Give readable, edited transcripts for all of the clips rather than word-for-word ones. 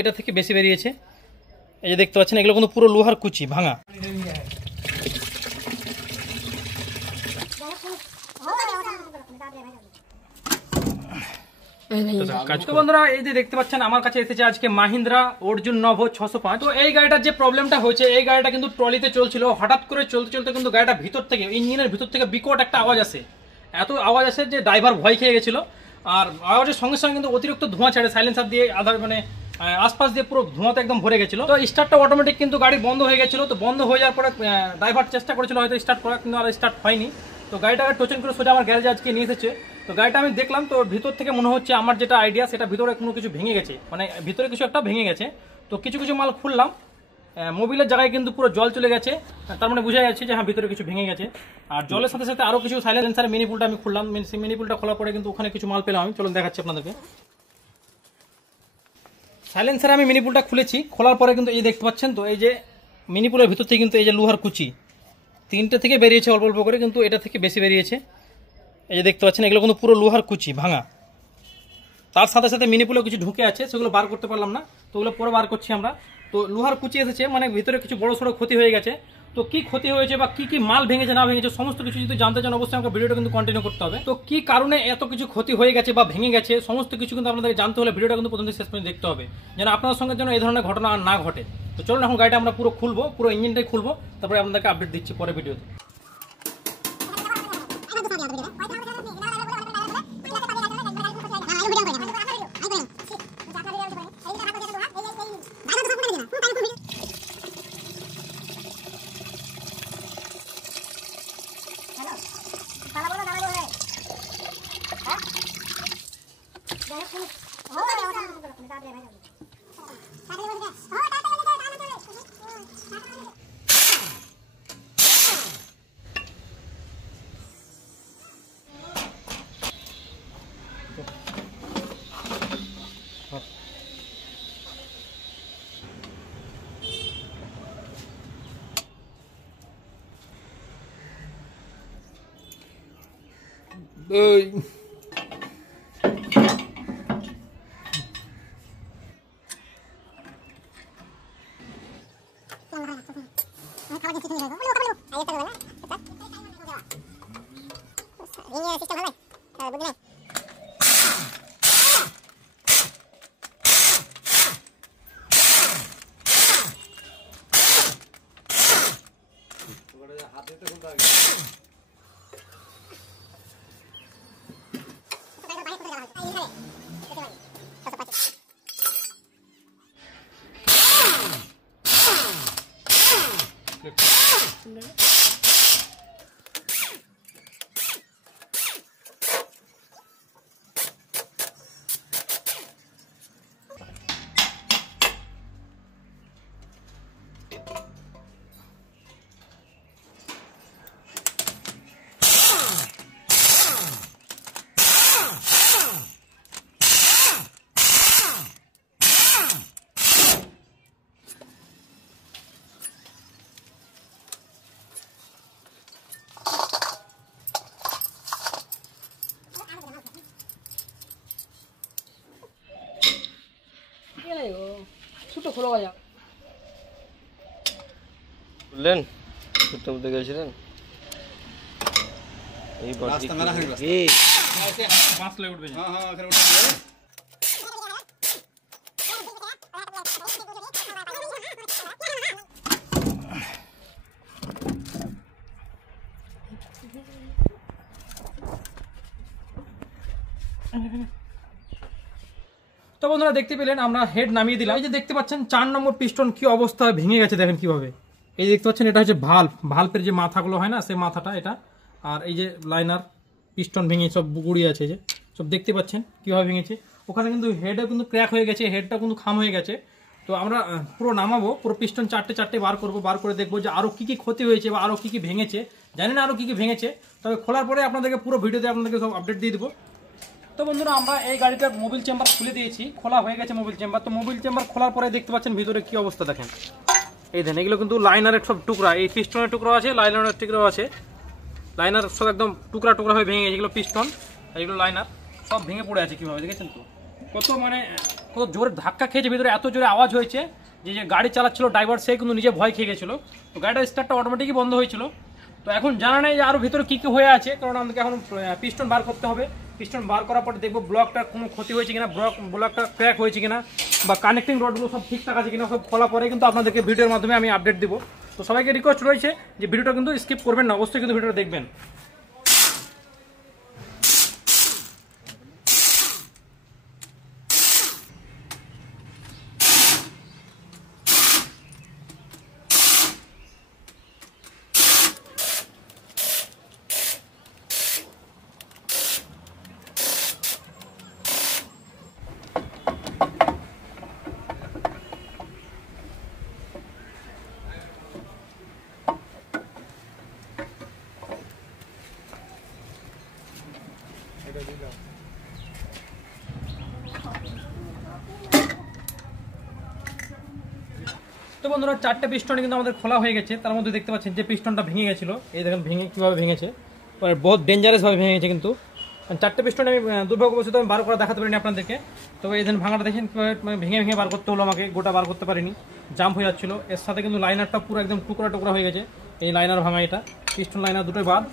এটা থেকে বেশি বেরিয়েছে। এই যে দেখতে পাচ্ছেন এগুলো কিন্তু পুরো লোহার কুচি ভাঙা। তো বন্ধুরা এই যে দেখতে পাচ্ছেন আমার কাছে এসেছে আজকে মাহিন্দ্রা অর্জুন নভো 605। তো এই গাড়িটার যে প্রবলেমটা হয়েছে, এই গাড়িটা কিন্তু ট্রলিতে চলছিল, হঠাৎ করে চলতে চলতে কিন্তু গাড়িটা ভিতর থেকে ইঞ্জিনের ভিতর থেকে বিকট একটা আওয়াজ আসে। এত আওয়াজ আসে যে ড্রাইভার ভয় খেয়ে গেছিল। আর আওয়াজের সঙ্গে সঙ্গে কিন্তু অতিরিক্ত ধোঁয়া ছাড়ে, সাইলেন্সার দিয়ে আধার মানে আশপাশ দিয়ে পুরো ধোঁয়াতে একদম ভরে গেছিল। তো স্টার্টটা অটোমেটিক কিন্তু গাড়ি বন্ধ হয়ে গেছিল। তো বন্ধ হয়ে যাওয়ার পরে ড্রাইভার চেষ্টা করেছিল হয়তো স্টার্ট করা, কিন্তু আর স্টার্ট হয়নি। তো গাড়িটাকে টোচন করে সোজা আমার গ্যারেজে আজকে নিয়ে এসেছে। তো গাড়িটা আমি দেখলাম, তো ভিতর থেকে মনে হচ্ছে আমার যেটা আইডিয়া সেটা ভিতরে কোনো কিছু ভেঙে গেছে, মানে ভিতরে কিছু একটা ভেঙে গেছে। তো কিছু কিছু মাল খুললাম, মোবিলের জায়গায় কিন্তু পুরো জল চলে গেছে, তার মানে বোঝা যাচ্ছে যে হ্যাঁ ভিতরে কিছু ভেঙে গেছে। আর জলের সাথে সাথে আরো কিছু সাইলেন্সার মিনি পুলটা আমি খুললাম, মিনি পুলটা খোলার পরে কিন্তু ওখানে কিছু মাল পেলাম আমি। চলুন দেখাচ্ছি আপনাদেরকে। সাইলেন্সার আমি মিনি পুলটা খুলেছি, খোলার পরে কিন্তু এই দেখতে পাচ্ছেন, তো এই যে মিনি পুলের ভিতর থেকে কিন্তু এই যে লোহার কুচি তিনটে থেকে বেরিয়েছে অল্প অল্প করে, কিন্তু এটা থেকে বেশি বেরিয়েছে। এই যে দেখতে পাচ্ছেন এগুলো কিন্তু পুরো লোহার কুচি ভাঙা। তার সাথে সাথে মিনি পুলে কিছু ঢুকে আছে, সেগুলো বার করতে পারলাম না, তো ওগুলো পরে বার করছি আমরা। তো লোহার কুচি এসেছে, মানে ভিতরে কিছু বড় সড়ো ক্ষতি হয়ে গেছে। তো কি ক্ষতি হয়েছে বা কি কি মাল ভেঙেছে না ভেঙেছে সমস্ত কিছু যদি জানতে চান অবশ্যই আমাকে ভিডিওটা কিন্তু কন্টিনিউ করতে হবে। তো কি কারণে এত কিছু ক্ষতি হয়ে গেছে বা ভেঙে গেছে সমস্ত কিছু কিন্তু আপনাদেরকে জানতে হলে ভিডিওটা কিন্তু প্রথম থেকে শেষ পর্যন্ত দেখতে হবে, যেন আপনার সঙ্গে যেন এই ধরনের ঘটনা আর না ঘটে। তো চলুন এখন গাড়িটা আমরা পুরো খুলবো, পুরো ইঞ্জিনটাই খুলবো, তারপরে আপনাদেরকে আপডেট দিচ্ছি পরে ভিডিওতে। ছোট খোলা যাক বুঝলেন, ঘুরতে ঘুরতে গেছিলেন এই রাস্তা মেরা হয়ে গেছে, এই বাস লয়ে উঠবে। হ্যাঁ হ্যাঁ এখানে উঠে যাবে। তো বন্ধুরা দেখতে পেলেন আমরা হেড নামিয়ে দিলাম। এই যে দেখতে পাচ্ছেন 4 নম্বর পিস্টন কি অবস্থা ভেঙে গেছে, দেখেন কিভাবে। এই দেখতে পাচ্ছেন এটা হচ্ছে ভাল্বের যে মাথাগুলো হয় না, সেই মাথাটা এটা। আর এই যে লাইনার পিস্টন ভেঙে সব গুড়িয়ে আছে, যে সব দেখতে পাচ্ছেন কিভাবে ভেঙেছে। ওখানে কিন্তু হেডও কিন্তু ক্র্যাক হয়ে গেছে, হেডটা কিন্তু খাম হয়ে গেছে। তো আমরা পুরো নামাবো, পুরো পিস্টন চারটে বার করবো, বার করে দেখবো যে আরো কি কি ক্ষতি হয়েছে বা আরো কি কি ভেঙেছে। জানি না আরো কি কি ভেঙেছে, তবে খোলার পরে আপনাদেরকে পুরো ভিডিওতে আপনাদেরকে সব আপডেট দিয়ে দেবো। তো বন্ধুরা আমরা এই গাড়িটার মোবিল চেম্বার খুলে দিয়েছি, খোলা হয়ে গেছে মোবিল চেম্বার। তো মোবিল চেম্বার খোলার পরে দেখতে পাচ্ছেন ভিতরে কি অবস্থা দেখেন। এই দেখেন এগুলো কিন্তু লাইনারের সব টুকরা, এই পিস্টনের টুকরা আছে, লাইনারের টুকরাও আছে। লাইনার সব একদম টুকরা টুকরা হয়ে ভেঙে গেছে, এগুলো পিস্টন আর এগুলো লাইনার সব ভেঙে পড়ে আছে কিভাবে দেখেছেন। তো কত মানে কত জোরে ধাক্কা খেয়েছে, ভিতরে এত জোরে আওয়াজ হয়েছে যে গাড়ি চালাচ্ছিল ড্রাইভার সে কিন্তু নিজে ভয় খেয়ে গেছিলো। তো গাড়িটা স্টার্টটা অটোমেটিকই বন্ধ হয়েছিল। তো এখন জানা নেই যে আরও ভিতরে কী কী হয়ে আছে, কারণ আমাদেরকে এখন পিস্টন বার করতে হবে। পিস্টন বার করার পরে দেখবো ব্লকটা কোনো ক্ষতি হয়েছে কিনা, ব্লকটা ক্র্যাক হয়েছে কিনা, বা কানেক্টিং রডগুলো সব ঠিকঠাক আছে কিনা, সব খোলা পরে কিন্তু আপনাদেরকে ভিডিওর মাধ্যমে আমি আপডেট দেবো। তো সবাইকে রিকোয়েস্ট রয়েছে যে ভিডিওটা কিন্তু স্কিপ করবেন না, অবশ্যই কিন্তু ভিডিওটা দেখবেন। তো বন্ধুরা 4টে পিস্টন কিন্তু আমাদের খোলা হয়ে গেছে। তার মধ্যে দেখতে পাচ্ছেন যে পিস্টনটা ভেঙে গেছিলো, এই দেখেন ভেঙে কীভাবে ভেঙেছে, বহুত ডেঞ্জারাসভাবে ভেঙে গেছে। কিন্তু 4টে পিস্টন আমি দুর্ভাগ্যবশত আমি বার করে দেখাতে পারিনি আপনাদেরকে। তবে এই দিন ভাঙাটা দেখেন কীভাবে ভেঙে ভেঙে বার করতে হলো আমাকে, গোটা বার করতে পারিনি, জাম্প হয়ে যাচ্ছিলো। এর সাথে কিন্তু লাইনারটা পুরো একদম টুকরা টুকরা হয়ে গেছে, এই লাইনার ভাঙা, এটা পিস্টন লাইনার দুটোই বাদ।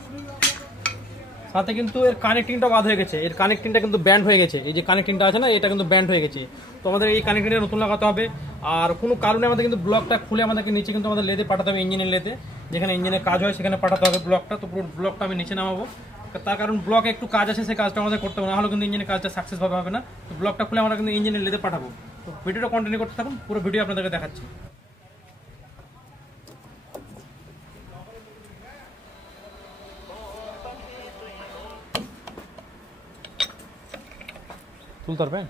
সাথে কিন্তু এর কানেক্টিংটা বাদ হয়ে গেছে, এর কানেক্টিংটা কিন্তু ব্যান্ড হয়ে গেছে, এই যে কানেক্টিংটা আছে না, এটা কিন্তু ব্যান্ড হয়ে গেছে। তো আমাদের এই কানেক্টিংটা নতুন লাগাতে হবে। আর কোনো কারণে আমাদের কিন্তু ব্লকটা খুলে আমাদেরকে নিচে কিন্তু আমাদের লেদে পাঠাতে হবে, ইঞ্জিনের লেদে, যেখানে ইঞ্জিনের কাজ হয় সেখানে পাঠাতে হবে ব্লকটা। তো পুরো ব্লকটা আমি নিচে নামাবো, তার কারণ ব্লকে একটু কাজ আছে, সেই কাজটা আমাদের করতে হবে, না হলে কিন্তু ইঞ্জিনের কাজটা সাকসেসভাবে হবে না। তো ব্লকটা খুলে আমরা কিন্তু ইঞ্জিনের লেদে পাঠাবো। তো ভিডিওটা কন্টিনিউ করতে থাকুন, পুরো ভিডিও আপনাদেরকে দেখাচ্ছি। তুলতে পারবেন?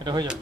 এটা হয়ে যাবে।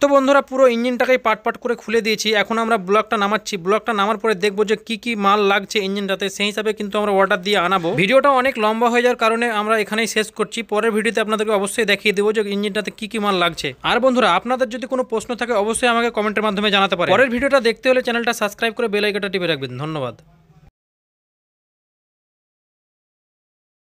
তো বন্ধুরা পুরো ইঞ্জিনটাকেই পাট করে খুলে দিয়েছি। এখন আমরা ব্লকটা নামাচ্ছি, ব্লকটা নামার পরে দেখবো যে কি মাল লাগছে ইঞ্জিনটাতে, সেই হিসাবে কিন্তু আমরা অর্ডার দিয়ে আনাবো। ভিডিওটা অনেক লম্বা হয়ে যাওয়ার কারণে আমরা এখানেই শেষ করছি, পরের ভিডিওতে আপনাদেরকে অবশ্যই দেখিয়ে দেবো যে ইঞ্জিনটাতে কি মাল লাগছে। আর বন্ধুরা আপনাদের যদি কোনো প্রশ্ন থাকে অবশ্যই আমাকে কমেন্টের মাধ্যমে জানাতে পারেন। পরের ভিডিওটা দেখতে হলে চ্যানেলটা সাবস্ক্রাইব করে বেল আইকনটা টিপে রাখবেন। ধন্যবাদ।